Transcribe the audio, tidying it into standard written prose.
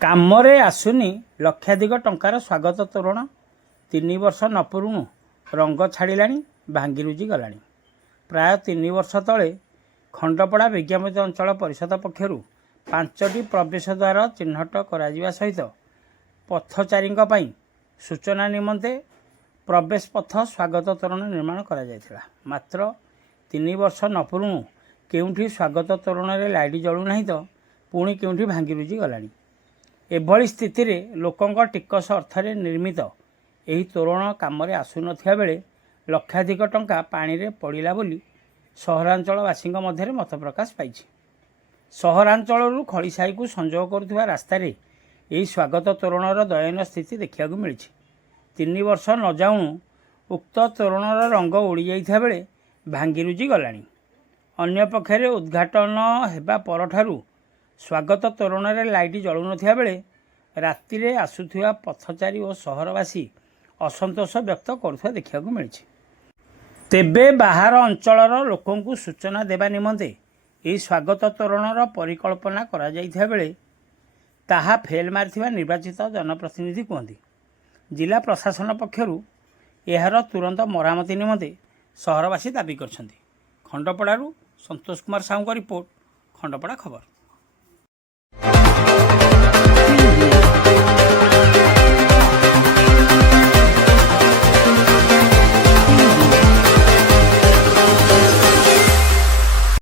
କାମରେ ଆସୁନି ଲକ୍ଷାଧିକ ଟଙ୍କାର ସ୍ୱାଗତ ତୋରଣ। 3 ବର୍ଷ ନ ପୁରୁଣୁ ରଙ୍ଗ ଛାଡ଼ିଲାଣି, ଭାଙ୍ଗିରୁଜି ଗଲାଣି। ପ୍ରାୟ 3 ବର୍ଷ ତଳେ ଖଣ୍ଡପଡ଼ା ବିଜ୍ଞାପିତ ଅଞ୍ଚଳ ପରିଷଦ ପକ୍ଷରୁ 5ଟି ପ୍ରବେଶ ଦ୍ୱାର ଚିହ୍ନଟ କରାଯିବା ସହିତ ପଥଚାରୀଙ୍କ ପାଇଁ ସୂଚନା ନିମନ୍ତେ ପ୍ରବେଶ ପଥ ସ୍ୱାଗତ ତୋରଣ ନିର୍ମାଣ କରାଯାଇଥିଲା। ମାତ୍ର 3 ବର୍ଷ ନ ପୁରୁଣୁ କେଉଁଠି ସ୍ୱାଗତ ତୋରଣରେ ଲାଇଟ୍ ଜଳୁନାହିଁ ତ ପୁଣି କେଉଁଠି ଭାଙ୍ଗିରୁଜି ଗଲାଣି। ଏଭଳି ସ୍ଥିତିରେ ଲୋକଙ୍କ ଟିକସ ଅର୍ଥରେ ନିର୍ମିତ ଏହି ତୋରଣ କାମରେ ଆସୁନଥିବା ବେଳେ ଲକ୍ଷାଧିକ ଟଙ୍କା ପାଣିରେ ପଡ଼ିଲା ବୋଲି ସହରାଞ୍ଚଳବାସୀଙ୍କ ମଧ୍ୟରେ ମତ ପ୍ରକାଶ ପାଇଛି। ସହରାଞ୍ଚଳରୁ ଖଳିସାହିକୁ ସଂଯୋଗ କରୁଥିବା ରାସ୍ତାରେ ଏହି ସ୍ୱାଗତ ତୋରଣର ଦୟନୀୟ ସ୍ଥିତି ଦେଖିବାକୁ ମିଳିଛି। 3 ବର୍ଷ ନ ଯାଉଣୁ ଉକ୍ତ ତୋରଣର ରଙ୍ଗ ଉଡ଼ିଯାଇଥିବା ବେଳେ ଭାଙ୍ଗିରୁଜି ଗଲାଣି। ଅନ୍ୟପକ୍ଷରେ ଉଦ୍ଘାଟନ ହେବା ପରଠାରୁ ସ୍ୱାଗତ ତୋରଣରେ ଲାଇଟ୍ ଜଳୁନଥିବା ବେଳେ ରାତିରେ ଆସୁଥିବା ପଥଚାରୀ ଓ ସହରବାସୀ ଅସନ୍ତୋଷ ବ୍ୟକ୍ତ କରୁଥିବା ଦେଖିବାକୁ ମିଳିଛି। ତେବେ ବାହାର ଅଞ୍ଚଳର ଲୋକଙ୍କୁ ସୂଚନା ଦେବା ନିମନ୍ତେ ଏହି ସ୍ୱାଗତ ତୋରଣର ପରିକଳ୍ପନା କରାଯାଇଥିବା ବେଳେ ତାହା ଫେଲ୍ ମାରିଥିବା ନିର୍ବାଚିତ ଜନପ୍ରତିନିଧି କୁହନ୍ତି। ଜିଲ୍ଲା ପ୍ରଶାସନ ପକ୍ଷରୁ ଏହାର ତୁରନ୍ତ ମରାମତି ନିମନ୍ତେ ସହରବାସୀ ଦାବି କରିଛନ୍ତି। ଖଣ୍ଡପଡ଼ାରୁ ସନ୍ତୋଷ କୁମାର ସାହୁଙ୍କ ରିପୋର୍ଟ, ଖଣ୍ଡପଡ଼ା ଖବର।